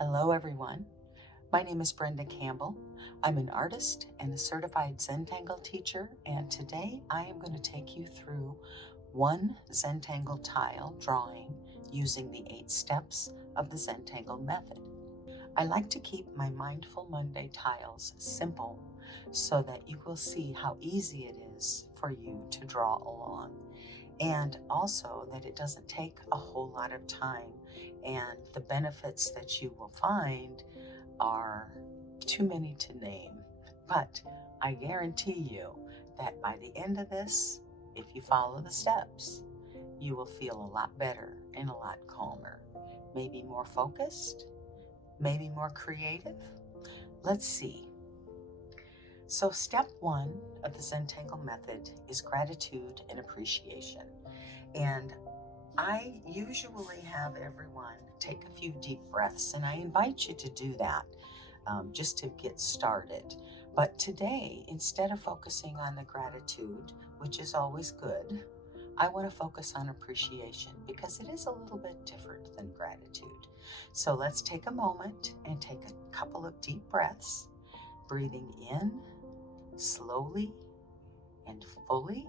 Hello everyone, my name is Brenda Campbell. I'm an artist and a certified Zentangle teacher, and today I am going to take you through one Zentangle tile drawing using the 8 steps of the Zentangle Method. I like to keep my Mindful Monday tiles simple so that you will see how easy it is for you to draw along, and also that it doesn't take a whole lot of time, and the benefits that you will find are too many to name. But I guarantee you that by the end of this, if you follow the steps, you will feel a lot better and a lot calmer, maybe more focused, maybe more creative. Let's see. So step 1 of the Zentangle Method is gratitude and appreciation. And I usually have everyone take a few deep breaths, and I invite you to do that just to get started. But today, instead of focusing on the gratitude, which is always good, I want to focus on appreciation because it is a little bit different than gratitude. So let's take a moment and take a couple of deep breaths, breathing in slowly and fully,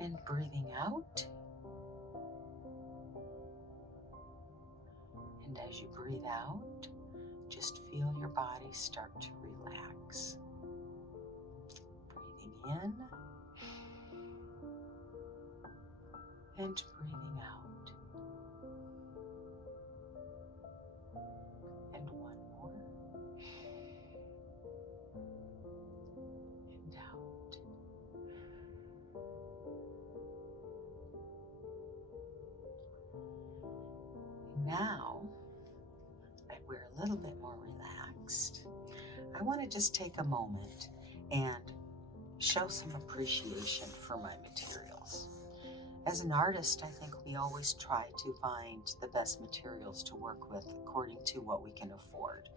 and breathing out. And as you breathe out, just feel your body start to relax. Breathing in and breathing out. And one more. And out. Now that we're a little bit more relaxed, I want to just take a moment and show some appreciation for my materials. As an artist, I think we always try to find the best materials to work with according to what we can afford.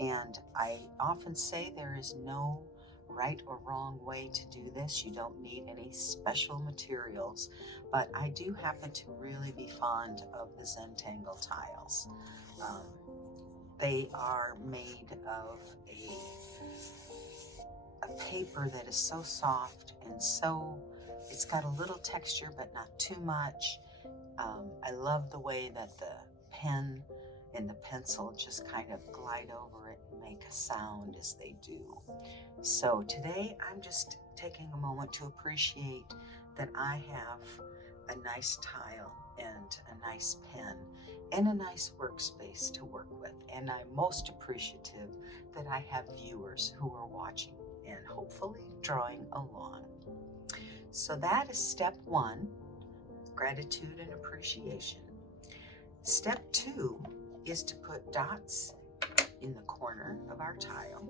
And I often say there is no right or wrong way to do this. You don't need any special materials, but I do happen to really be fond of the Zentangle tiles. They are made of a paper that is so soft and it's got a little texture but not too much. I love the way that the pen and the pencil just kind of glide over it and make a sound as they do. So today I'm just taking a moment to appreciate that I have a nice tile and a nice pen and a nice workspace to work with. And I'm most appreciative that I have viewers who are watching and hopefully drawing along. So that is step 1, gratitude and appreciation. Step 2 is to put dots in the corner of our tile.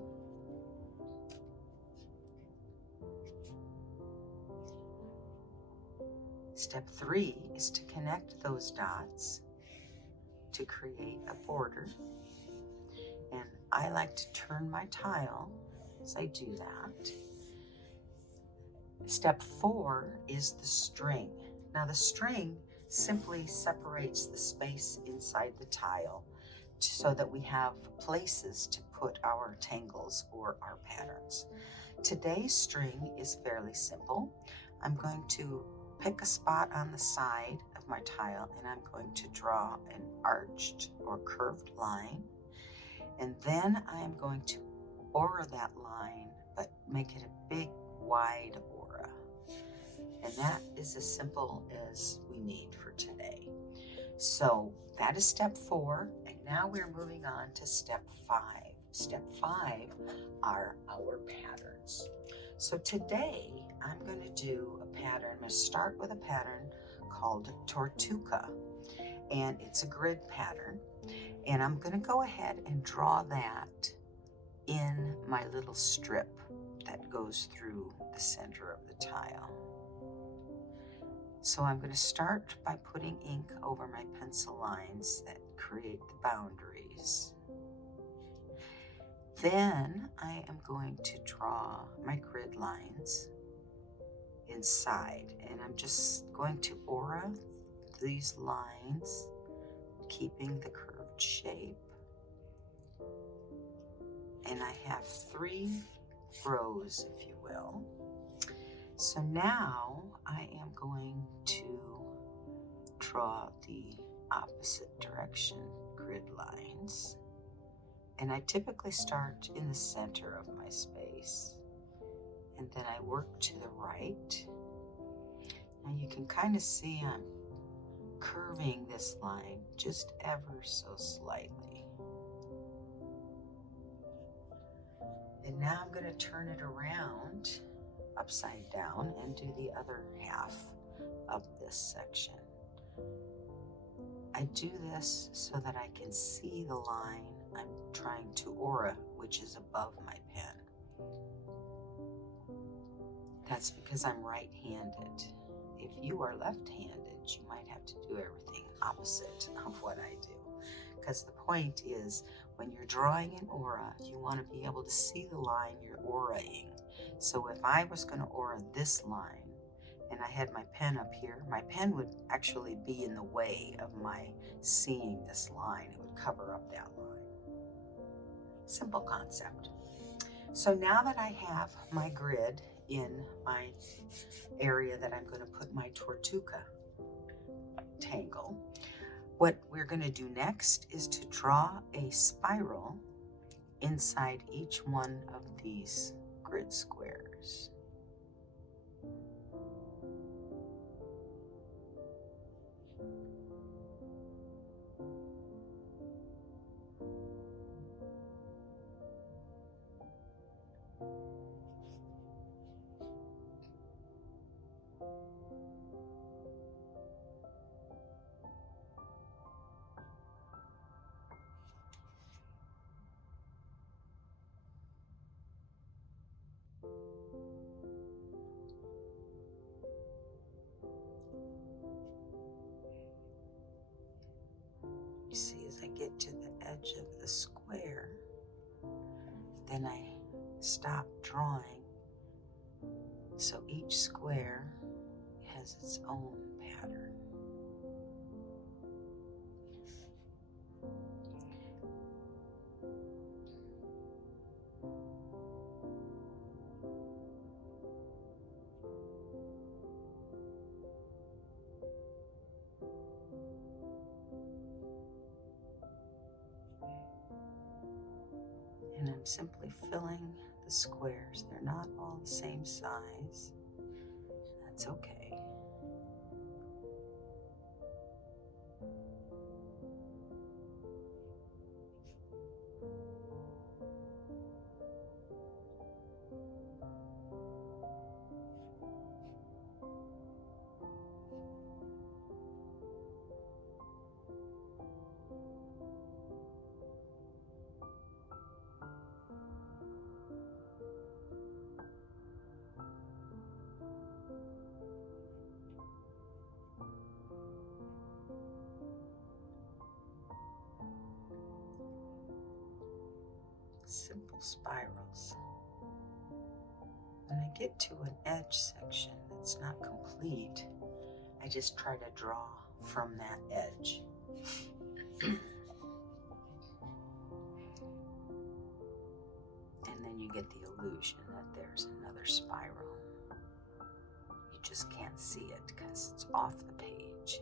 Step 3 is to connect those dots to create a border. And I like to turn my tile as I do that. Step 4 is the string. Now the string simply separates the space inside the tile so that we have places to put our tangles or our patterns. Today's string is fairly simple. I'm going to pick a spot on the side of my tile and I'm going to draw an arched or curved line. And then I am going to aura that line, but make it a big, wide aura. And that is as simple as we need for today. So that is step 4, and now we're moving on to step 5. Step 5 are our patterns. So today I'm going to do a pattern. I'm going to start with a pattern called Tortuga, and it's a grid pattern. And I'm going to go ahead and draw that in my little strip that goes through the center of the tile. So I'm going to start by putting ink over my pencil lines that create the boundaries. Then I am going to draw my grid lines inside, and I'm just going to aura these lines keeping the curved shape. And I have 3 rows, if you will. So now I am going to draw the opposite direction grid lines. And I typically start in the center of my space, and then I work to the right. Now you can kind of see I'm curving this line just ever so slightly. And now I'm going to turn it around upside down and do the other half of this section. I do this so that I can see the line I'm trying to aura, which is above my pen. That's because I'm right-handed. If you are left-handed, you might have to do everything opposite of what I do. Because the point is, when you're drawing an aura, you want to be able to see the line you're auraing. So if I was going to aura this line, and I had my pen up here, my pen would actually be in the way of my seeing this line. It would cover up that line. Simple concept. So now that I have my grid in my area that I'm going to put my Tortuga tangle, what we're going to do next is to draw a spiral inside each one of these grid squares. You see, as I get to the edge of the square, then I stop drawing. So each square has its own pattern. And I'm simply filling the squares. They're not all the same size. That's okay. Simple spirals. When I get to an edge section that's not complete, I just try to draw from that edge. And then you get the illusion that there's another spiral. You just can't see it because it's off the page.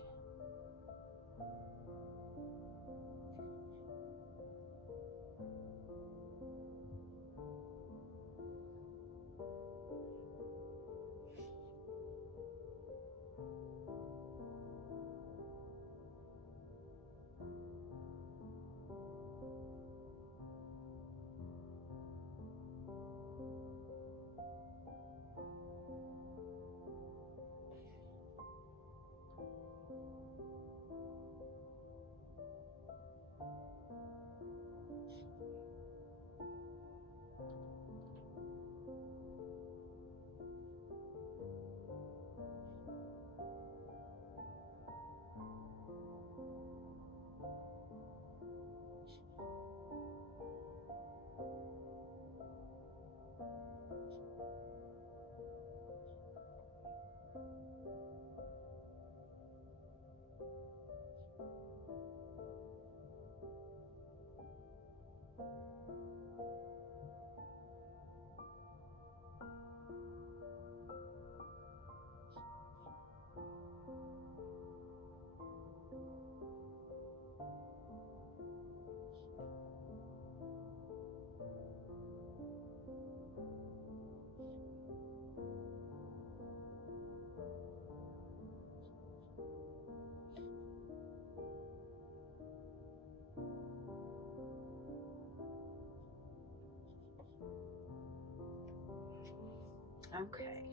Okay,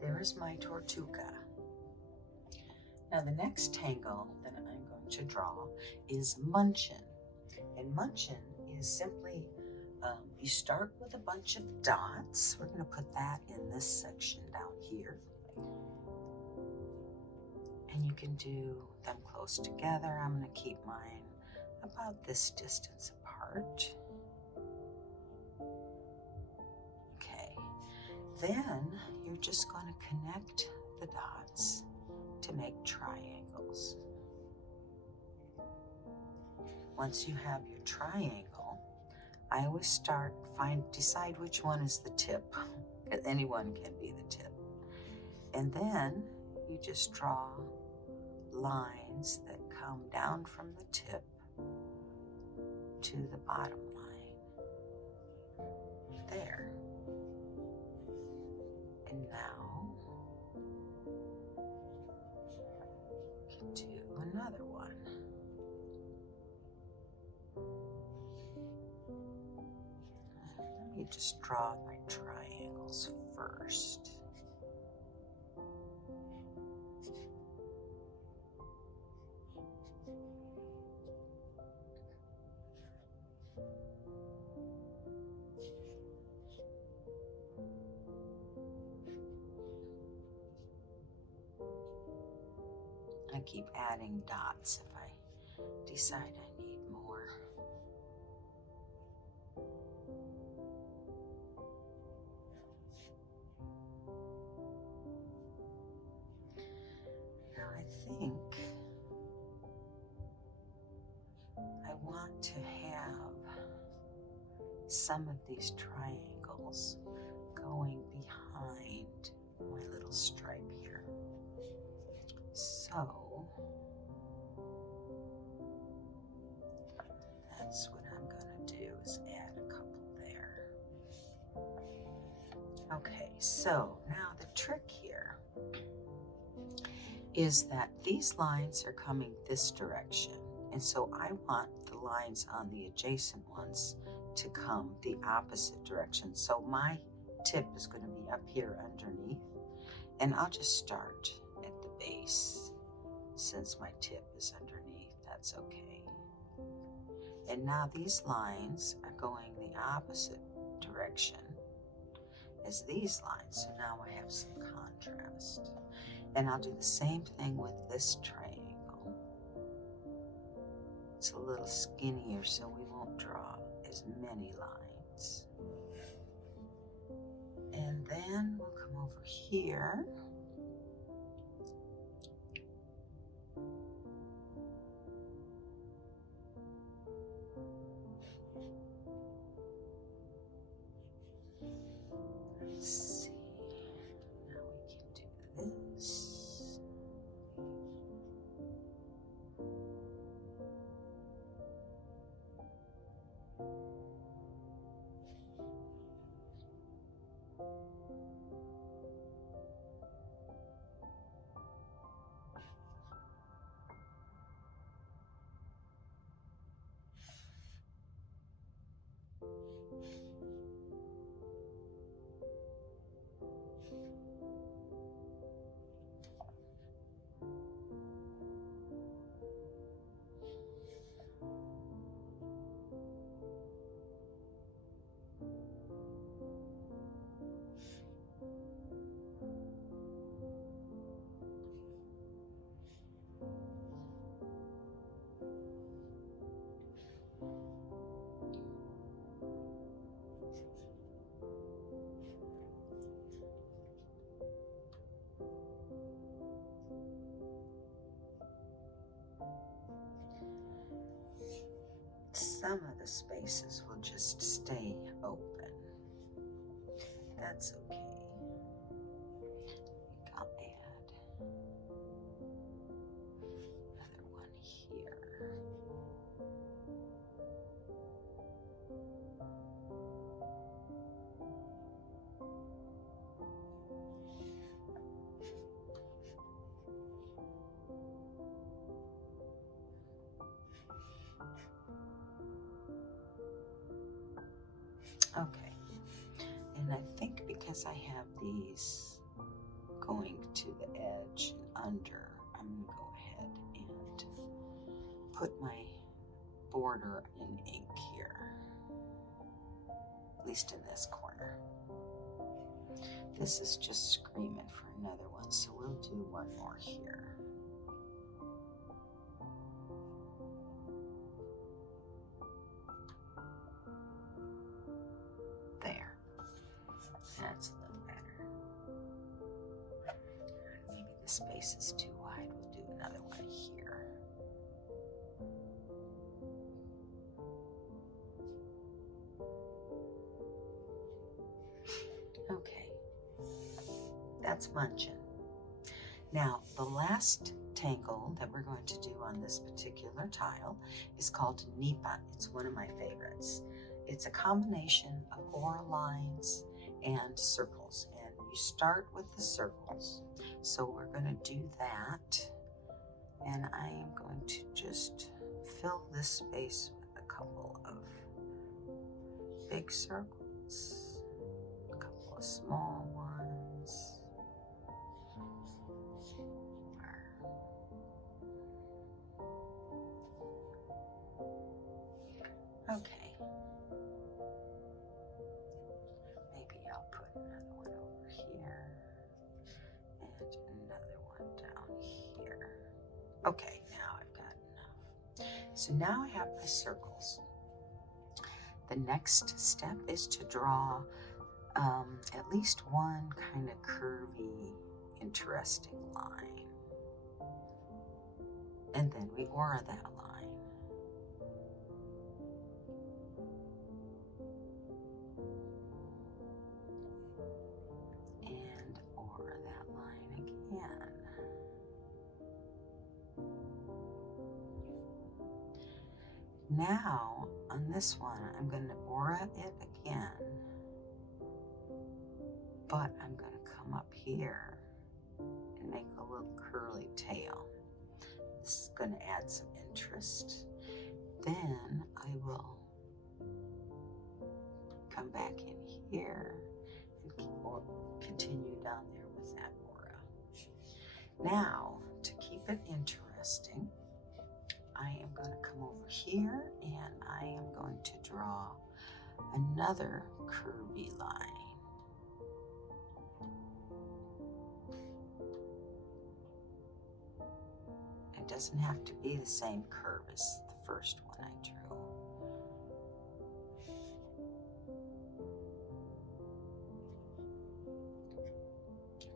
there's my Tortuga. Now the next tangle that I'm going to draw is Munchin. And Munchin is simply, you start with a bunch of dots. We're going to put that in this section down here. And you can do them close together. I'm going to keep mine about this distance apart. Okay, then you're just going to connect the dots to make triangles. Once you have your triangle, I always decide which one is the tip, because anyone can be the tip. And then you just draw lines that come down from the tip to the bottom line. There. And now you can do another one. Let me just draw my triangles first. I keep adding dots if I decide I need more. Now I think I want to have some of these triangles going behind my little stripe here. So that's what I'm going to do, is add a couple there. Okay, so now the trick here is that these lines are coming this direction. And so I want the lines on the adjacent ones to come the opposite direction. So my tip is going to be up here underneath. And I'll just start at the base. Since my tip is underneath, that's okay. And now these lines are going the opposite direction as these lines. So now I have some contrast. And I'll do the same thing with this triangle. It's a little skinnier, so we won't draw as many lines. And then we'll come over here. Let's see. Now we can do this. Some of the spaces will just stay open. That's okay. I'll add another one here. Okay, and I think because I have these going to the edge and under, I'm going to go ahead and put my border in ink here, at least in this corner. This is just screaming for another one, so we'll do one more here. There. That's a little better. Maybe the space is too wide. We'll do another one here. Okay. That's munching. Now, the last tangle that we're going to do on this particular tile is called Nipa. It's one of my favorites. It's a combination of aura lines and circles, and you start with the circles. So we're going to do that, and I am going to just fill this space with a couple of big circles, a couple of small ones. Okay. Maybe I'll put another one over here and another one down here. Okay, now I've got enough. So now I have my circles. The next step is to draw at least one kind of curvy, interesting line. And then we aura that line. And aura that line again. Now, on this one, I'm going to aura it again. But I'm going to come up here and make a little curly tail. This is going to add some interest. Then I will come back in here and continue down there with that aura. Now, to keep it interesting, I am going to come over here and I am going to draw another curvy line. It doesn't have to be the same curve as the first one I drew.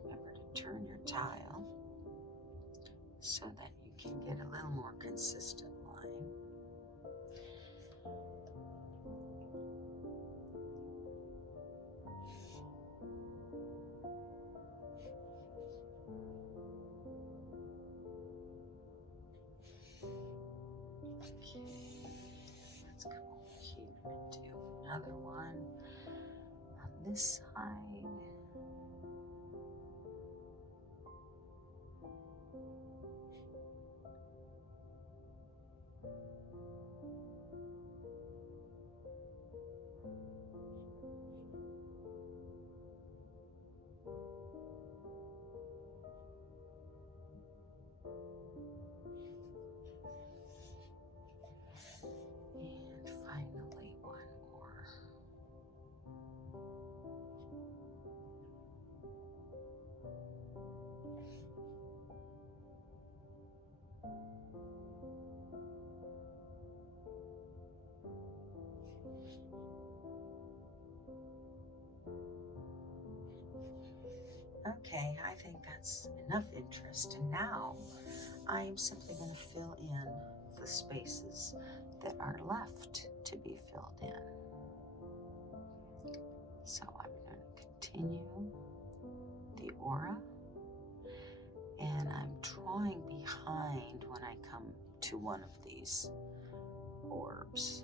Remember to turn your tile so that you can get a little more consistent line. Let's come over here and do another one on this side. And finally, one more. Okay, I think that's enough interest. And now I am simply going to fill in the spaces that are left to be filled in. So I'm going to continue the aura, and I'm drawing behind when I come to one of these orbs.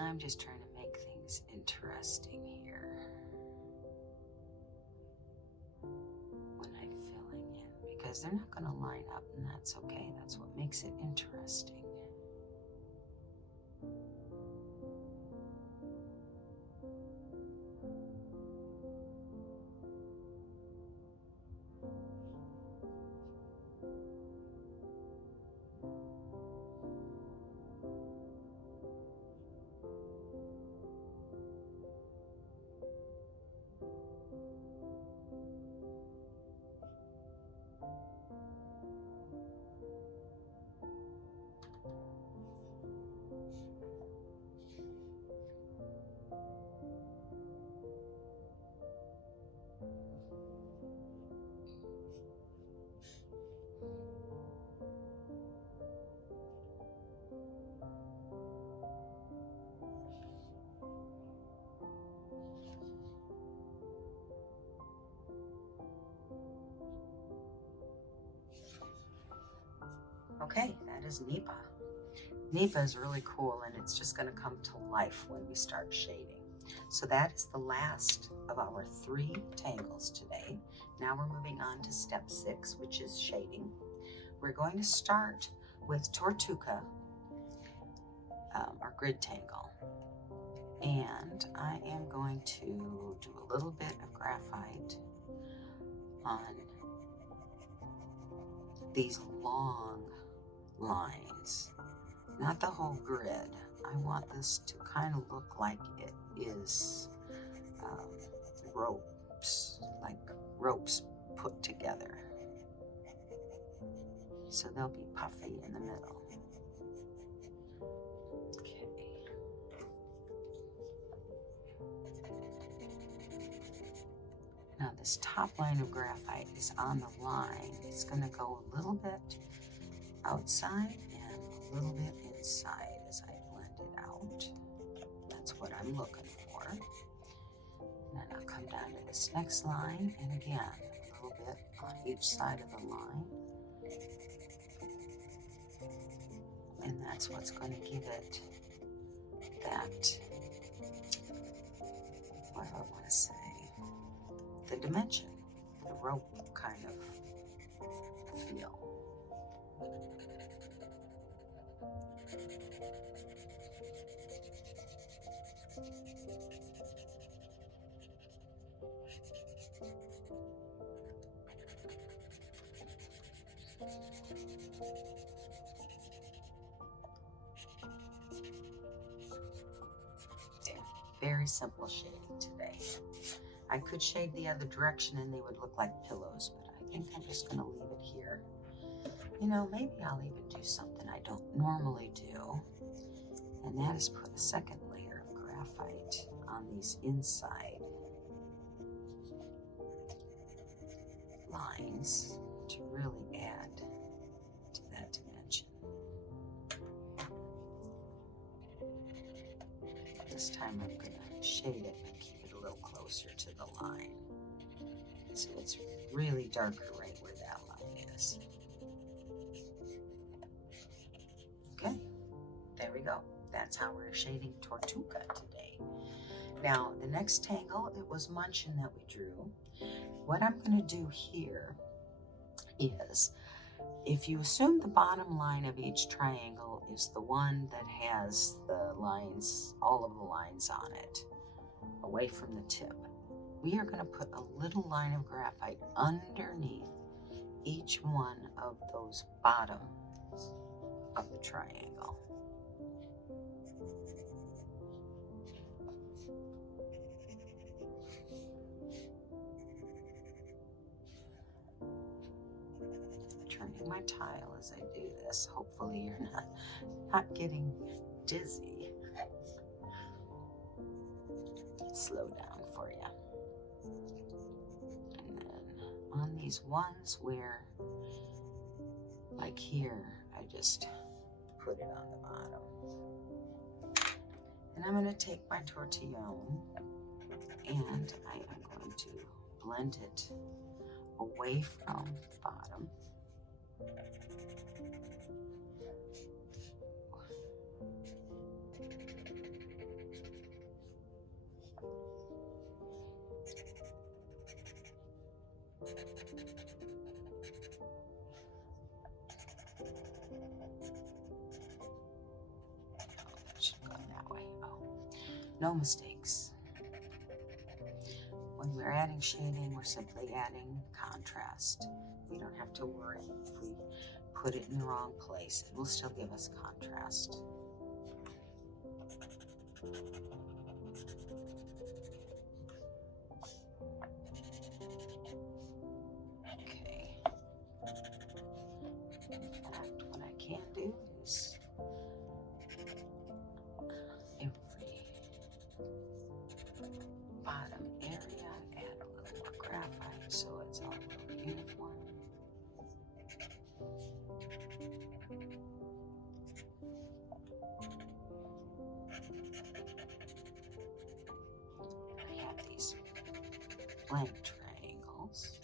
I'm just trying to make things interesting here when I'm filling in, because they're not going to line up, and that's okay. That's what makes it interesting. Okay, that is Nipa. Nipa is really cool, and it's just going to come to life when we start shading. So that is the last of our 3 tangles today. Now we're moving on to step 6, which is shading. We're going to start with Tortuga, our grid tangle. And I am going to do a little bit of graphite on these long lines, not the whole grid. I want this to kind of look like it is ropes put together. So they'll be puffy in the middle. Okay. Now this top line of graphite is on the line. It's going to go a little bit outside and a little bit inside as I blend it out. That's what I'm looking for. And then I'll come down to this next line, and again, a little bit on each side of the line. And that's what's going to give it that, what do I want to say, the dimension, the rope kind of feel. Very simple shading today. I could shade the other direction and they would look like pillows, but I think I'm just going to leave it here. You know, maybe I'll even do something I don't normally do, and that is put a second layer of graphite on these inside lines to really add to that dimension. This time I'm going to shade it and keep it a little closer to the line, so it's really darker right where that line is. Okay, there we go. That's how we're shading Tortuga today. Now, the next tangle, it was Munchin that we drew. What I'm going to do here is, if you assume the bottom line of each triangle is the one that has the lines, all of the lines on it, away from the tip, we are going to put a little line of graphite underneath each one of those bottoms of the triangle. Turning my tile as I do this. Hopefully you're not getting dizzy. Slow down for you. And then on these ones where, like here, I just put it on the bottom. And I'm going to take my tortillon and I am going to blend it away from the bottom. That should go that way. Oh, no mistakes. When we're adding shading, we're simply adding contrast. We don't have to worry if we put it in the wrong place. It will still give us contrast. Okay. In fact, what I can do is every bottom area, add a little more graphite so it's all really uniform. I have these blank triangles,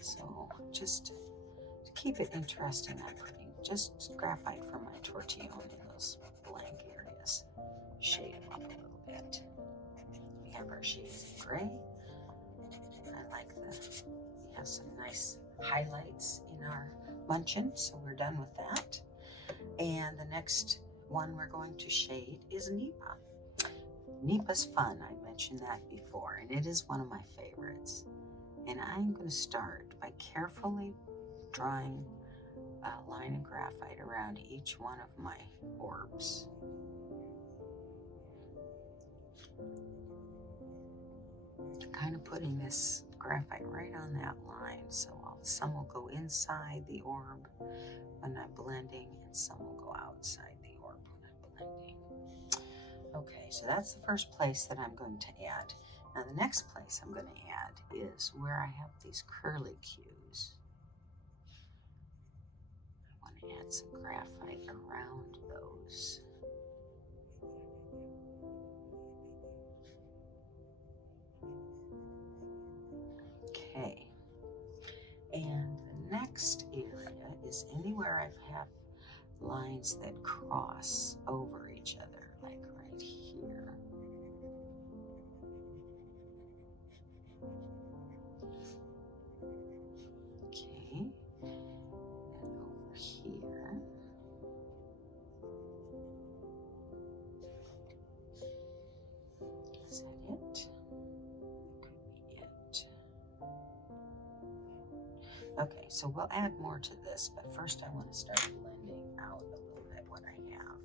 so just to keep it interesting, I'm putting just graphite from my tortillon in those blank areas. Shade them up a little bit. We have our shades of gray. I like we have some nice highlights in our munchin, so we're done with that. And the next one we're going to shade is Nipa. Nipa's fun, I mentioned that before, and it is one of my favorites. And I'm going to start by carefully drawing a line of graphite around each one of my orbs. Kind of putting this graphite right on that line, so some will go inside the orb when I'm blending, and some will go outside the orb when I'm blending. Okay, so that's the first place that I'm going to add. Now the next place I'm going to add is where I have these curly cues. I want to add some graphite around those. Okay, and the next area is anywhere I have lines that cross over each other, like right here. Okay, and over here. Is that it? Could be it. Okay, so we'll add more to this, but first I want to start blending out a little bit what I have.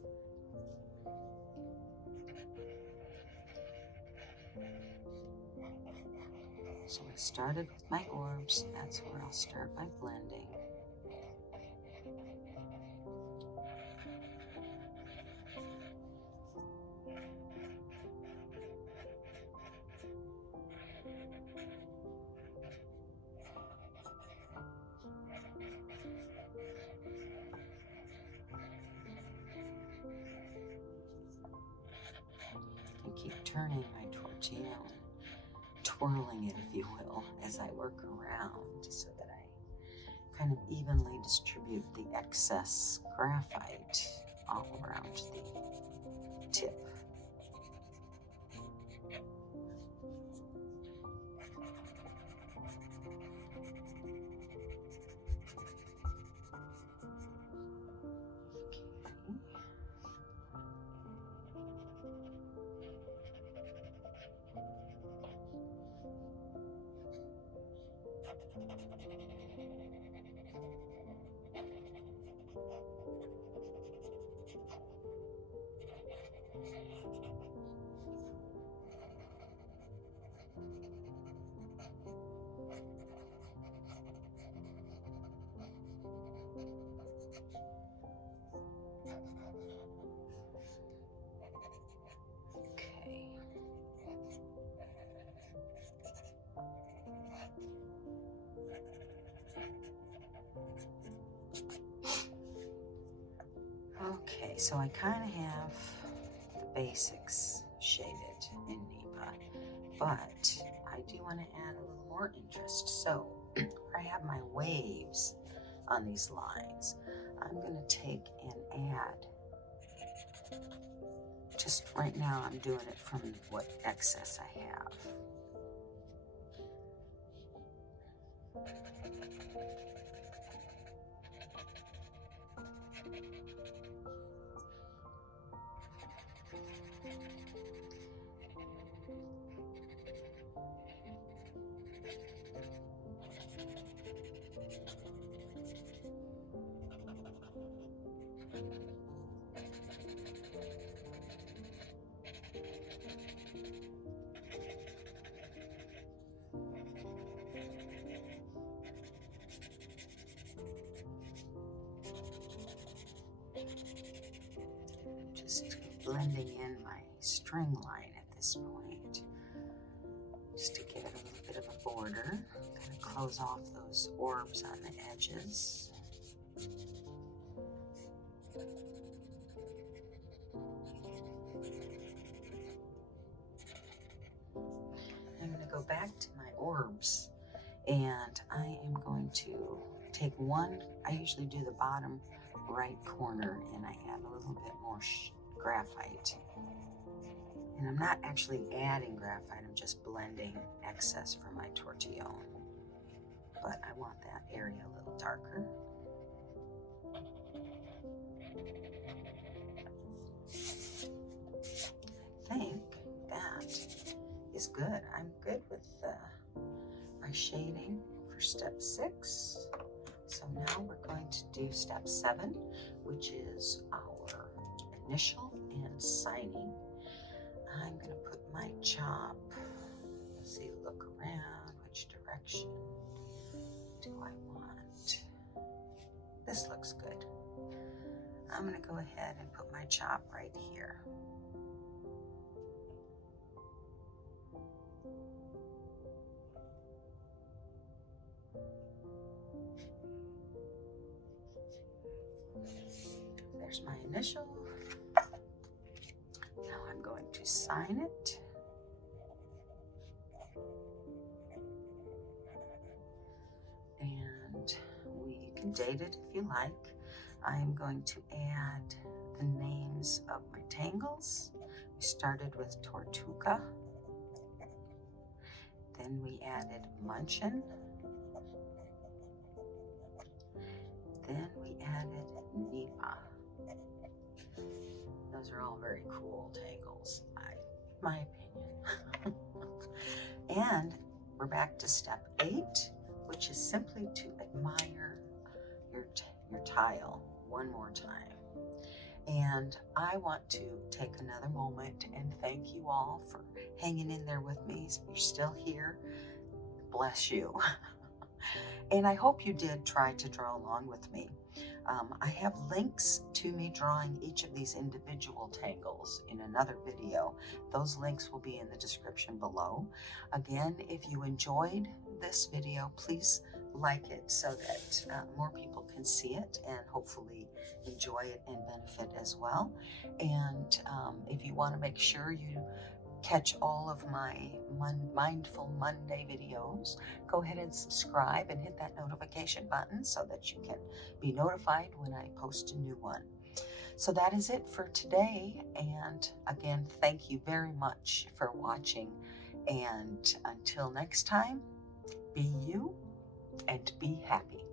So I started with my orbs. That's where I'll start by blending. I keep turning my tortilla and twirling it, if you will, as I work around so that I kind of evenly distribute the excess graphite all around the tip. Okay, so I kind of have the basics shaded in Nipa, but I do want to add a little more interest. So where I have my waves on these lines, I'm going to take and add, just right now I'm doing it from what excess I have. Just blending in my string line at this point, just to give it a little bit of a border. Kind of close off those orbs on the edges. I'm going to go back to my orbs, and I am going to take one. I usually do the bottom right corner, and I add a little bit more graphite. And I'm not actually adding graphite, I'm just blending excess from my tortillon. But I want that area a little darker. I think that is good. I'm good with my shading for step 6. So now we're going to do step 7, which is our initial and signing. I'm going to put my chop. Let's see, look around. Which direction do I want? This looks good. I'm going to go ahead and put my chop right here. There's my initial. Now I'm going to sign it. And we can date it if you like. I'm going to add the names of my tangles. We started with Tortuga. Then we added Munchin. Then we added Nipa. Those are all very cool tangles, in my opinion. And we're back to step 8, which is simply to admire your tile one more time. And I want to take another moment and thank you all for hanging in there with me. If you're still here, bless you. And I hope you did try to draw along with me. I have links to me drawing each of these individual tangles in another video. Those links will be in the description below. Again, if you enjoyed this video, please like it so that more people can see it and hopefully enjoy it and benefit as well. And if you want to make sure you catch all of my Mindful Monday videos, go ahead and subscribe and hit that notification button so that you can be notified when I post a new one. So that is it for today. And again, thank you very much for watching. And until next time, be you and be happy.